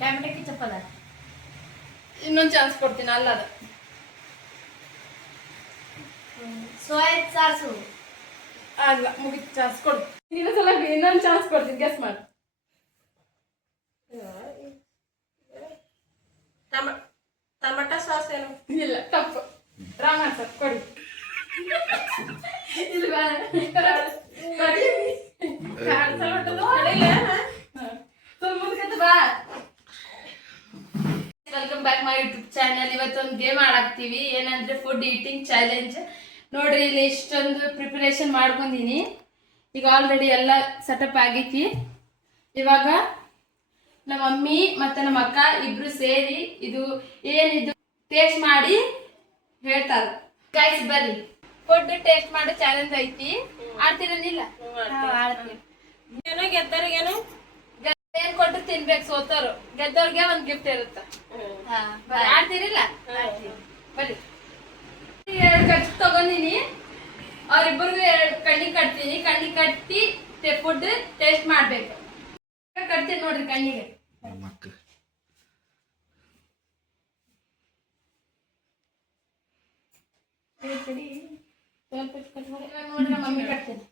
Tomato ಚಪ್ಪದ ಇನ್ನೊಂದು chance ಕೊಡ್ತೀನಿ ಅಲ್ಲ ಅದು ಸೋಯಾ ಸಾಸು ಅಲ್ಲ ಮುಗಿತು ಚಾನ್ಸ್ ಕೊಡು ಇನ್ನೊಂದ್ಸಲ ಇನ್ನೊಂದು ಚಾನ್ಸ್ ಕೊಡ್ತೀನಿ ಗೆಸ್ ಮಾಡಿ ಟೊಮೆಟೊ ಸಾಸ್ ಏನು ಇಲ್ಲ ತಪ್ಪು ರಾಂಗ್ ಆನ್ಸರ್ ಕೊಡಿ welcome back my YouTube channel. ಇವತ್ತೊಂದು ಗೇಮ್ ಆಡಾಕ್ತೀವಿ, ಏನಂದ್ರೆ ಫುಡ್ ಈಟಿಂಗ್ ಚಾಲೆಂಜ್. ನೋಡ್ರಿ ಇಲ್ಲಿ ಇಷ್ಟೊಂದು ಪ್ರಿಪರೇಷನ್ ಮಾಡ್ಕೊಂಡಿನಿ. ಈಗ ಆಲ್ರೆಡಿ ಎಲ್ಲ ಸೆಟಪ್ ಆಗೈತಿ. ಇವಾಗ ನಮ್ಮ ಮಮ್ಮಿ ಮತ್ತೆ ನಮ್ಮ ಅಕ್ಕ ಇಬ್ರು ಸೇರಿ ಇದು ಏನಿದು ಟೇಸ್ಟ್ ಮಾಡಿ ಹೇಳ್ತಾರ. ಗೈಸ್ ಬರ್ರಿ, ಫುಡ್ ಟೇಸ್ಟ್ ಮಾಡೋ ಚಾಲೆಂಜ್ ಐತಿ. ಆಡ್ತೀರನಿಲ್ಲ? ಏನೋ ಗೆದ್ದವ್ರಿಗೇನು ಏನ್ ಕೊಟ್ಟು ತಿನ್ಬೇಕು. ಸೋತರು ಗೆದ್ದವ್ರಿಗೆ ಒಂದ್ ಗಿಫ್ಟ್ ಇರುತ್ತ. ಆಡ್ತೀರಿಲ್ಲ? ಬರ್ರಿ, 2 ಕಚ್ ತಗೊಂಡಿನಿ. ಅವ್ರಿಬ್ಬರಿಗೂ 2 ಕಣ್ಣಿಗೆ ಕಟ್ತೀನಿ. ಕಣ್ಣಿಗೆ ಕಟ್ಟಿ ಫುಡ್ ಟೇಸ್ಟ್ ಮಾಡ್ಬೇಕು. ಕಟ್ತೀನಿ ನೋಡ್ರಿ ಕಣ್ಣಿಗೆ. ನೋಡ್ರಿ ನಮ್ಮ ಮಮ್ಮಿ ಕಟ್ತೀನಿ.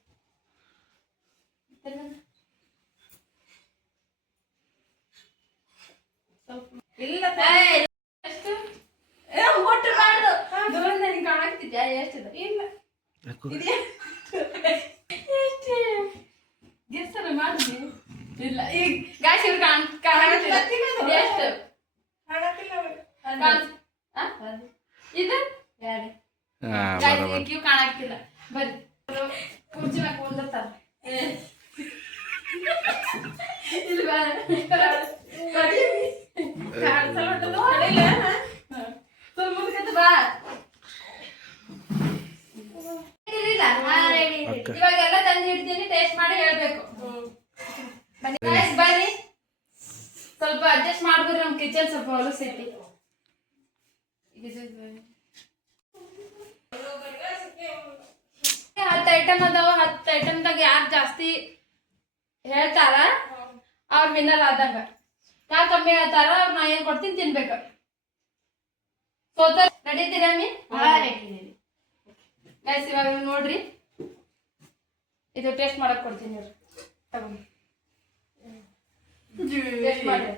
ಇಲ್ಲ ಎಷ್ಟು ಒಟ್ಟು ಮಾಡು. ದೂರದಿಂದ ನಿಂಗೆ ಕಾಣಾಕ್ತಿದ್ಯಾ? ಎಷ್ಟಿದೆ? ಇಲ್ಲ ಎಷ್ಟು ಗೆಸ್ಸಲ್ಲ ಮಾಡಿದ್ವಿ. ಇಲ್ಲ ಈಗ ಗಾಯ್ಸ್ ಇವ್ರು ಕಾಣಾಕ್ತಿಲ್ಲ. ಎಷ್ಟು ಇದು ಕ್ಯೂ ಕಾಣಾಕ್ತಿಲ್ಲ. ಬರ್ರಿ, ಕುರ್ಚಿ ಮ್ಯಾಗ ಕುಂದಿರ್ತಾರ. ಇವಾಗೆಲ್ಲ ತಂದು ಹಿಡ್ತೀನಿ, ಟೇಸ್ಟ್ ಮಾಡಿ ಹೇಳ್ಬೇಕು. ಬರ್ರಿ, ಸ್ವಲ್ಪ ಅಡ್ಜಸ್ಟ್ ಮಾಡ್ಬಿಡ್ರಿ. ನಮ್ ಕಿಚನ್ ಸ್ವಲ್ಪ ಹೊಲಸೈತಿ. 10 ಐಟಮ್ ಅದಾವ. 10 ಐಟಮ್ದಾಗ ಯಾರು ಜಾಸ್ತಿ ಹೇಳ್ತಾರ ಅವ್ರ ವಿನ್ನರ್ ಆದಂಗ. ಯಾರು ಕಮ್ಮಿ ಹೇಳ್ತಾರ ಅವ್ರ ನಾ ಏನ್ ಕೊಡ್ತೀನಿ ತಿನ್ಬೇಕು. ಸೋತ ನಡೀತೀರಾ ಮೀ? ಗೈಸ್ ಇವಾಗ ನೋಡ್ರಿ, ಇದು ಟೇಸ್ಟ್ ಮಾಡಕ್ ಕೊಡ್ತೀನಿ. ತಗೊಂಡು ಟೇಸ್ಟ್ ಮಾಡ್ರಿ.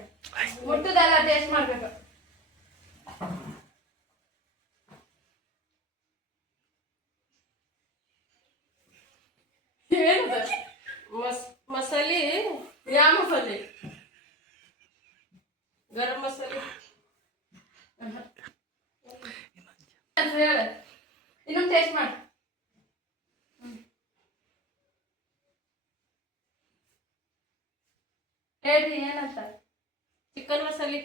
ಮುಟ್ಟುದಲ್ಲ, ಟೇಸ್ಟ್ ಮಾಡ್ಬೇಕು. ಮಸಾಲೆ. ಯಾವ ಮಸಾಲೆ? ಗರಂ ಮಸಾಲೆ. ಇನ್ನೊಂದು ಟೇಸ್ಟ್ ಮಾಡಿ. ಹೇಳ್ರಿ ಏನಂತ. ಚಿಕನ್ ಮಸಾಲೆ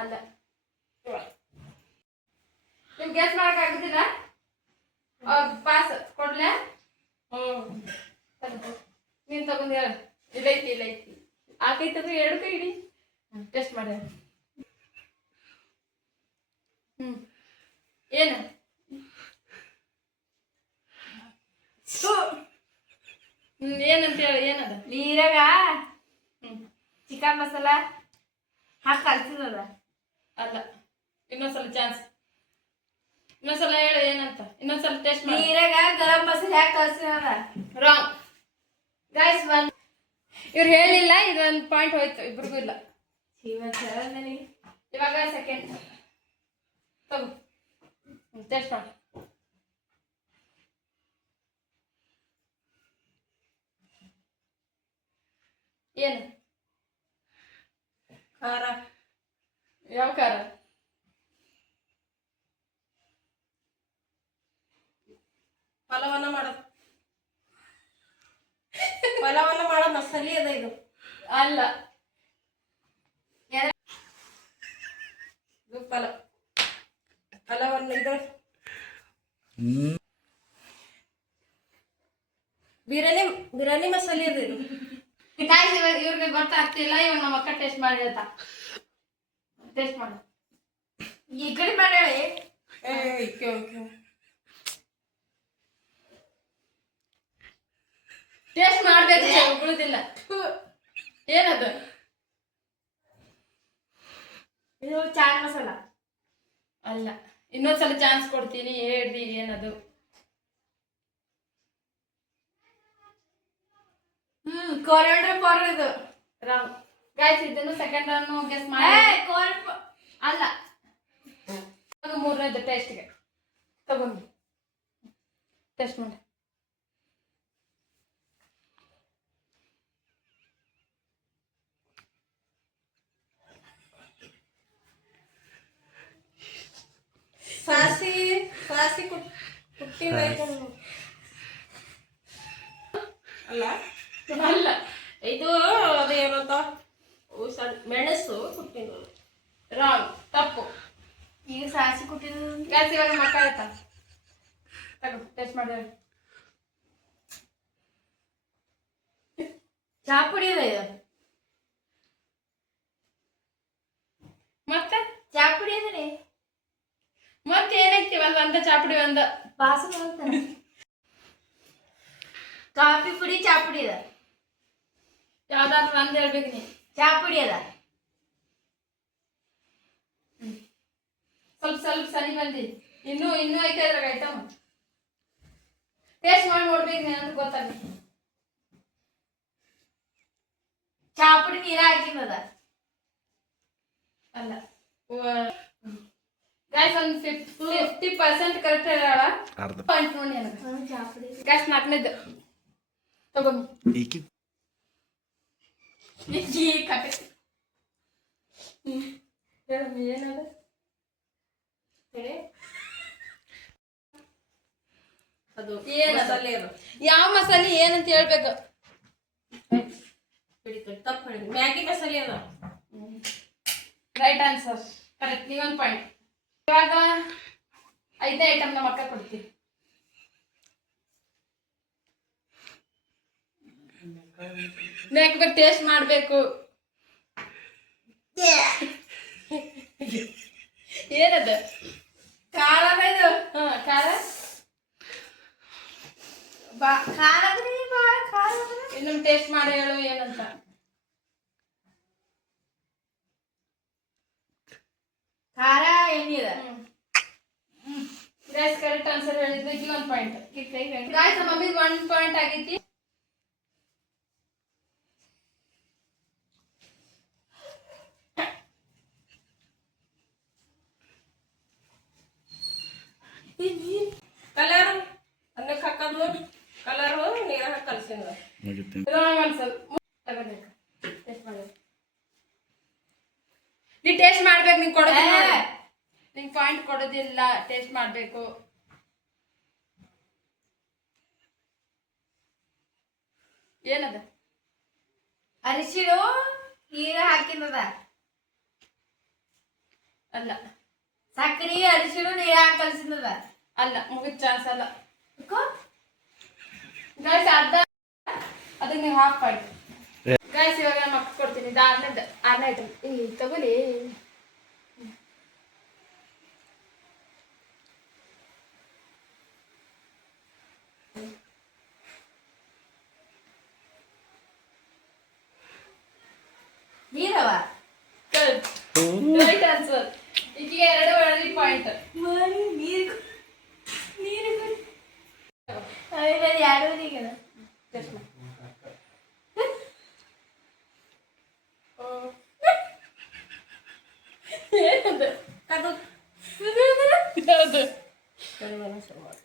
ಅಲ್ಲ. ನಿಮ್ ಗೆಸ್ ಮಾಡಕ್ ಆಗುದಿಲ್ಲ? ಪಾಸ್ ಕೊಡ್ಲಾ? ನೀನ್ ತಗೊಂಡ್ ಹೇಳ. ಇಲ್ಲೈತಿ ಇಲ್ಲೈತಿ ಆಕೈತಂದ್ರೆ 2 ಕೈ ಇಡಿ. ಟೆಸ್ಟ್ ಮಾಡ. ಏನು ಏನಂತ ಹೇಳಿ. ಏನದ? ನೀರಾಗ ಚಿಕನ್ ಮಸಾಲ ಹಾಕಿ ಕಲ್ಸಿದದ. ಅಲ್ಲ, ಇನ್ನೊಂದ್ಸಲ ಚಾನ್ಸ್. ಇನ್ನೊಂದ್ಸಲ ಹೇಳು ಏನಂತ. ಇನ್ನೊಂದ್ಸಲ ಟೇಸ್ಟ್ ಮಾಡಿ. ನೀರಾಗ ಗರಂ ಮಸಾಲ ಹಾಕಿ ಕಲ್ಸಿದದ. ರಾಂಗ್. ಗೈಸ್ ಇವ್ರು ಹೇಳಿಲ್ಲ. ಇದೊಂದು ಪಾಯಿಂಟ್ ಹೋಯ್ತು, ಇಬ್ರಿಗೂ ಇಲ್ಲ. ಇವಾಗ ಸೆಕೆಂಡ್ ತಗೋ, ಟೇಸ್ಟ್ ಮಾಡಿ. ಏನು? ಖಾರ. ಯಾವ ಖಾರ? ಪಲಾವನ್ನ ಮಾಡೋ ಮಸಾಲೆ ಅದ ಇದು. ಅಲ್ಲ, ಇದು ಪಲಾವನ್ನ ಇದು ಬಿರಿಯಾನಿ ಮಸಾಲೆ ಅದ ಇದು. ಇವ್ರಿಗೆ ಗೊತ್ತಾಗ್ತಿಲ್ಲ. ಇವಾಗ ನಮ್ಮ ಅಕ್ಕ ಟೇಸ್ಟ್ ಮಾಡಿ ಹೇಳ್ತಾ. ಟೇಸ್ಟ್ ಮಾಡು. ಈ ಕಡೆ ಮಾಡಿ. ಟೇಸ್ಟ್ ಮಾಡ್ಬೇಕು, ಉಳಿದಿಲ್ಲ. ಏನದು? ಇದು ಚಾಟ್ ಮಸಾಲ. ಅಲ್ಲ, ಇನ್ನೊಂದ್ಸಲ ಚಾನ್ಸ್ ಕೊಡ್ತೀನಿ, ಹೇಳ್ರಿ ಏನದು. ಕೊರಿಯಾಂಡರ್ ಪೌಡರ್ ಇದು. ರಾಂಗ್. ಗೈಸ್ ಇದನ್ನು ಸೆಕೆಂಡ್ ಅನ್ನು ಗೆಸ್ ಮಾಡಿ. ಅಲ್ಲ, ಮೂರನೇದು ಟೇಸ್ಟ್ಗೆ ತಗೊಂಡು ಟೇಸ್ಟ್ ಮಾಡಿ. ಸಾಸಿ ಕುಟ್ಟಿನ ಅಲ್ಲ ಅಲ್ಲ, ಇದು ಅದು ಏನಂತ ಮೆಣಸು ಕುಟ್ಟಿನ. ರಾಂಗ್, ತಪ್ಪು. ಈಗ ಸಾಸಿ ಕುಟ್ಟಿದ್ದು. ಗೈಸ್ ಇವಾಗ ಮಕ್ಕ ಆಯ್ತಾ, ತಗೋ ಟೇಸ್ಟ್ ಮಾಡಿ. ಚಾ ಪುಡಿ ಇದೆ ಇದು. ಮತ್ತೆ ಚಾ ಪುಡಿ ಇದೆ. ಮತ್ತೆ ಏನೈತಿ, ಒಂದ ಚಾಪುಡಿ ಒಂದ ವಾಸನೆ ಬರ್ತಾನೆ. ಕಾಫಿ ಪುಡಿ ಚಾ ಪುಡಿ ಇದೆ. ಯಾವ್ದಾದ್ರು ಒಂದ್ ಹೇಳ್ಬೇಕು ನೀ. ಚಾ ಪುಡಿ ಅದ. ಸ್ವಲ್ಪ ಸ್ವಲ್ಪ ಸರಿ ಬಂದಿ. ಇನ್ನೂ ಐತೆ ಇದ್ರಾಗ ಐಟಮ್. ಟೇಸ್ಟ್ ಮಾಡಿ ನೋಡ್ಬೇಕು ನೀ, ಅಂತ ಗೊತ್ತಾಗ. ಚಾ ಪುಡಿ ನೀರ ಹಾಕಿದ. ಅಲ್ಲ, ಗೈಸ್ ಒಂದು 50% ಕರೆಕ್ಟ್ ಹೇಳ. ಪಾಯಿಂಟ್ ನೋಡಿ ನನಗೆ. ಚಾ ಪುಡಿ ಗೈಸ್ ನಾಲ್ಕನೇದು ತಗೊಂಡು ಏನದ ಅದು ಏನದು? ಮಸಾಲೆ ಅದು. ಯಾವ ಮಸಾಲೆ ಏನಂತ ಹೇಳ್ಬೇಕು. ತಪ್ಪು ಹೇಳಿದ್ವಿ. ಮ್ಯಾಗಿ ಮಸಾಲೆ ಅದ. Right answer, correct. ನೀವೊಂದು ಪಾಯಿಂಟ್. ಇವಾಗ 5ನೇ ಐಟಮ್ ನಮ್ಮ ಅಕ್ಕ ಕೊಡ್ತೀವಿ. ಬೇಕು ಟೇಸ್ಟ್ ಮಾಡಬೇಕು. ಏನದ? ಖಾರ ಇದು. ಹಾ, ಖಾರ. ಖಾರ ಇನ್ನೊಂದು ಟೇಸ್ಟ್ ಮಾಡಿ ಹೇಳು ಏನಂತ. ಖಾರ ಎಣ್ಣೆ. ಗೈಸ್ ಕರೆಕ್ಟ್ ಆನ್ಸರ್ ಹೇಳಿದ್ರೆ ಈಗ 1 ಪಾಯಿಂಟ್. ಗೈಸ್ ನಮ್ಮ ಮಮ್ಮಿಗೆ 1 ಪಾಯಿಂಟ್ ಆಗೈತಿ. ಕಲರ್ ಅನ್ನಕ್ಕೆ ಹಾಕೋದು, ಕಲರು ನೀರು ಹಾಕಿ ಕಲಸಿದ. Wrong answer. ತಗೋಬೇಕು, ಟೇಸ್ಟ್ ಮಾಡಬೇಕು. ನೀ ಟೇಸ್ಟ್ ಮಾಡ್ಬೇಕು. ನಿಂಗೆ ಕೊಡೋದಿಲ್ಲ, ನಿಂಗೆ ಪಾಯಿಂಟ್ ಕೊಡೋದಿಲ್ಲ. ಟೇಸ್ಟ್ ಮಾಡಬೇಕು. ಏನದ? ಅರಿಶಿಣು ನೀರ ಹಾಕಿದ. ಅಲ್ಲ, ಸಕ್ಕರೆ ಅರಿಶಿಣು ನೀರ ಹಾಕಿ ಕಲಸಿದ. ಅಲ್ಲ, ಮುಗಿದ ಚಾನ್ಸ್ ಅಲ್ಲ. ಗೈಸ್ ಅದಕ್ಕೆ ನೀವು ಹಾಫ್ ಪಾಯಿಂಟ್. ಗೈಸ್ ಇವಾಗ ನಾನು ಮಕ್ಕ ಕೊಡ್ತೀನಿ. ಇದು 6ನೇ ಐಟಮ್. ತಗೊಳ್ಳಿ. ನೀರವ. Right answer. ಈಗ 2 ಪಾಯಿಂಟ್. ನೀರು ಯಾರು ಟೇಸ್ಟ್ ಮಾಡಿ. ಏನದು? ಅದು ಯಾವುದು? ಕರಿಮೆಣಸು ಮಾಡಿ.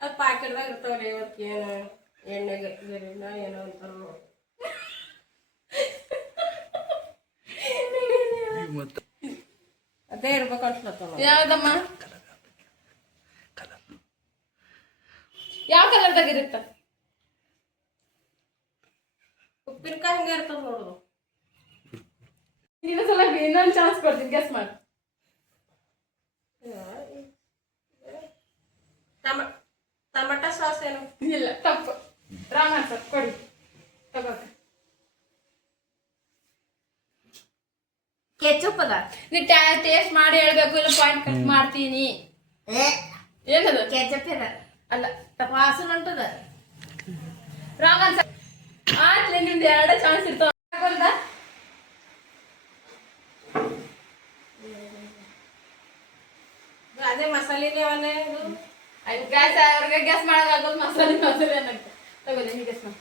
ಅದು ಪ್ಯಾಕೆಟ್ದಾಗ ಇರ್ತಾವ್ರಿ. ಇವತ್ತು ಏನು ಎಣ್ಣೆಗೆ ಗರಿನ ಏನೋ ಅಂತಾರ ನೋಡಿ. ಅದೇ ಇರ್ಬೇಕು ಅನ್ಸ್ಲತ್ತವ. ಯಾವ್ದಮ್ಮ? ಯಾವ ಕಲರ್ದಾಗ ಇರುತ್ತ? ಉಪ್ಪಿನಕಾಯಿ ಹಂಗೆ ಇರ್ತದ ನೋಡುದು. ಇನ್ನೊಂದ್ಸಲ ಇನ್ನೊಂದು ಚಾನ್ಸ್ ಕೊಡ್ತೀನಿ, ಗೆಸ್ ಮಾಡಿ. ಟಮಾಟ ಸಾಸ್ ಏನು? ಇಲ್ಲ, ತಪ್ಪು. Wrong answer. ಕೊಡಿ, ತಗೋಕ. ಕೆಚಪ್ ಅದ. ನೀ ಟೇಸ್ಟ್ ಮಾಡಿ ಹೇಳ್ಬೇಕು, ಇಲ್ಲ ಪಾಯಿಂಟ್ ಕಟ್ ಮಾಡ್ತೀನಿ. ಏನದು? ಕೆಚಪ್ ಅದ. ಅಲ್ಲ, ವಾಸನೆ ಉಂಟದ. Wrong answer. ಆತ್ಲೆ ನಿಮ್ದು 2 ಚಾನ್ಸ್ ಇರ್ತಾವ. ಅದೇ ಮಸಾಲೆನೇ ಅವನೇ ಇದು. ಗ್ಯಾಸ್ ಅವ್ರಿಗೆ ಗ್ಯಾಸ್ ಮಾಡೋದಾಗೋದು ಮಸಾಲೆ ಅನ್ನಕ್ಕೆ ತಗೋಲಿ ನೀ ಗ್ಯಾಸ್ ಮಾಡಿ.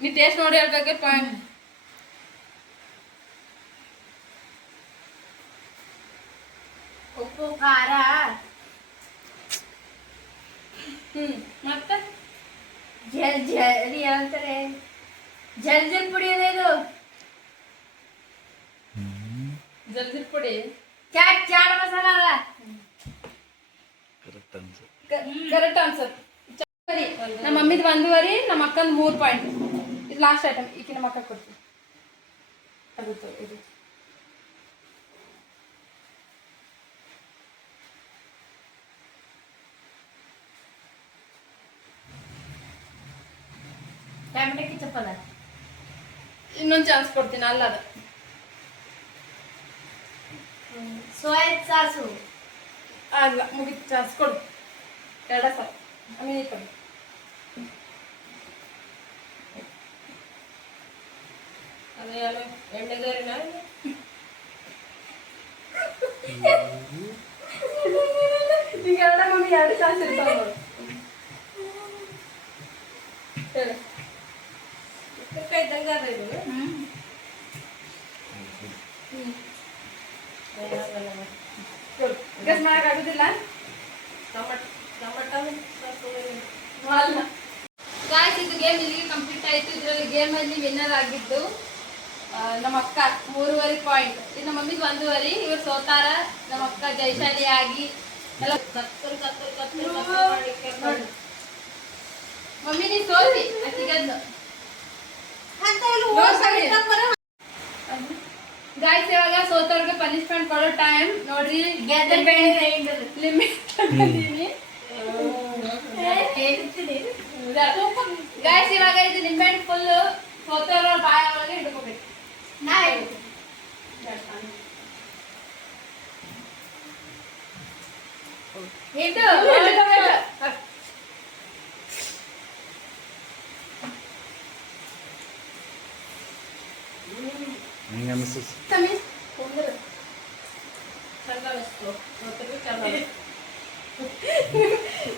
ನೀ ಟೇಸ್ಟ್ ನೋಡಿ ಹೇಳ್ಬೇಕು ಪಾಯಿಂಟ್. ಉಪ್ಪು ಖಾರ ಮತ್ತೆ ಜಲ್ ಅಂತಾರೆ ಜಲ್ ಪುಡಿ ಇದು ಜಲ್ದಿ ಪುಡಿ ಚಾಟ್ ಮಸಾಲ ಅದ. Correct answer. ನಮ್ಮ ಮಮ್ಮಿದ್ 1 ನಮ್ಮ ಅಕ್ಕಂದು 3 ಪಾಯಿಂಟ್. ಇದು ಲಾಸ್ಟ್ ಐಟಮ್. ಈಗ ನಮ್ಮ ಅಕ್ಕ ಕೊಡ್ತೀವಿ. ಇದು ಟೊಮೆಟೊ ಕೆಚಪ್ ಅದ. ಇನ್ನೊಂದು ಚಾನ್ಸ್ ಕೊಡ್ತೀನಿ. ಅಲ್ಲ ಅದು ಸೋಯಾ ಸಾಸು ಅಲ್ಲ ಮುಗಿತು. ಚಾನ್ಸ್ ಕೊಡು. 2 ಸಾಕು. ಆಮೇಲೆ ಕೊಡು. ಅದೇ ಎಣ್ಣೆಗಾರಿನ ಈಗ ಮಮ್ಮಿ 2 ಚಾನ್ಸ್ ಇರ್ತಾವ ನೋಡು. ಹೇಳು. ಇದ್ದಂಗೆ ಅದ ಇದು. ಗೆಸ್ ಮಾಡಕ್ ಆಗುದಿಲ್ಲ. ಟೊಮೆಟೊ ಅಲ್ಲ ಗಾಯ್ಸ್, ಇದು ಗೇಮ್ ಇಲ್ಲಿಗೆ ಕಂಪ್ಲೀಟ್ ಆಯ್ತು. ಇದರಲ್ಲಿ ಗೇಮ್ ಅಲ್ಲಿ ವಿನ್ನರ್ ಆಗಿದ್ದು ನಮ್ಮ ಅಕ್ಕ 3 ಪಾಯಿಂಟ್. ಇದು ನಮ್ಮ ಮಮ್ಮಿಗೆ 1 ಇವ್ರು ಸೋತಾರ. ನಮ್ಮ ಅಕ್ಕ ಜೈಶಾಲಿ ಆಗಿ ಎಲ್ಲ ನೋಡಿ. ಮಮ್ಮಿ ನೀ ಸೋತಿ ಅಕ್ಕಿಗದ್ದು. ಗಾಯ್ಸ್, ಇವಾಗ ಸೋತವ್ರಿಗೆ ಪನಿಷ್ಮೆಂಟ್ ಕೊಡೋ ಟೈಮ್ ನೋಡ್ರಿ. ಲಿಮಿಟ್ ಗಾಯ್ಸ್, ಇವಾಗ ಇದು ನಿಂಬೆಹಣ್ಣು ಫುಲ್ ಸೋತವ್ರ ಬಾಯ ಒಳಗೆ ಹಿಡ್ಕೋಬೇಕು. ನಾ ಇದು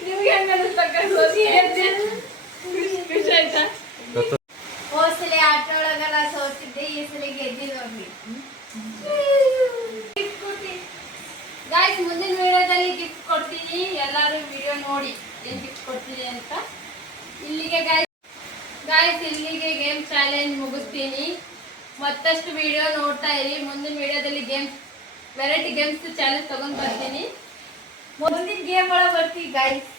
ನಿಮ್ಗೆ ಹೆಂಗ ಅನಿಸ್ತಕ್ಕ? ಖುಷಿ ಆಯ್ತಾ? ಹೋಸಲಿ ಆಟ ಒಳಗೆಲ್ಲ ಸೋತಿದ್ದೆ, ಈ ಸಲ ಗೆದ್ದಿದ್ ಮಮ್ಮಿ. ಗಾಯ್ಸ್, ಮುಂದಿನ ವಿಡಿಯೋದಲ್ಲಿ ಗಿಫ್ಟ್ ಕೊಡ್ತೀನಿ. ಎಲ್ಲರೂ ವಿಡಿಯೋ ನೋಡಿ ಏನ್ ಗಿಫ್ಟ್ ಕೊಡ್ತೀನಿ ಅಂತ. ಇಲ್ಲಿಗೆ ಗಾಯ್ಸ್ ಇಲ್ಲಿಗೆ ಗೇಮ್ ಚಾಲೆಂಜ್ ಮುಗಿಸ್ತೀನಿ. ಮತ್ತಷ್ಟು ವಿಡಿಯೋ ನೋಡ್ತಾ ಇರಿ. ಮುಂದಿನ ವಿಡಿಯೋದಲ್ಲಿ ಗೇಮ್ಸ್, ವೆರೈಟಿ ಗೇಮ್ಸ್ ಚಾಲೆಂಜ್ ತಗೊಂಡ್ ಬರ್ತೀನಿ. ಮುಂದಿನ ಗೇಮ್ ಒಳಗೆ ಬರ್ತೀವಿ ಗಾಯ್ಸ್.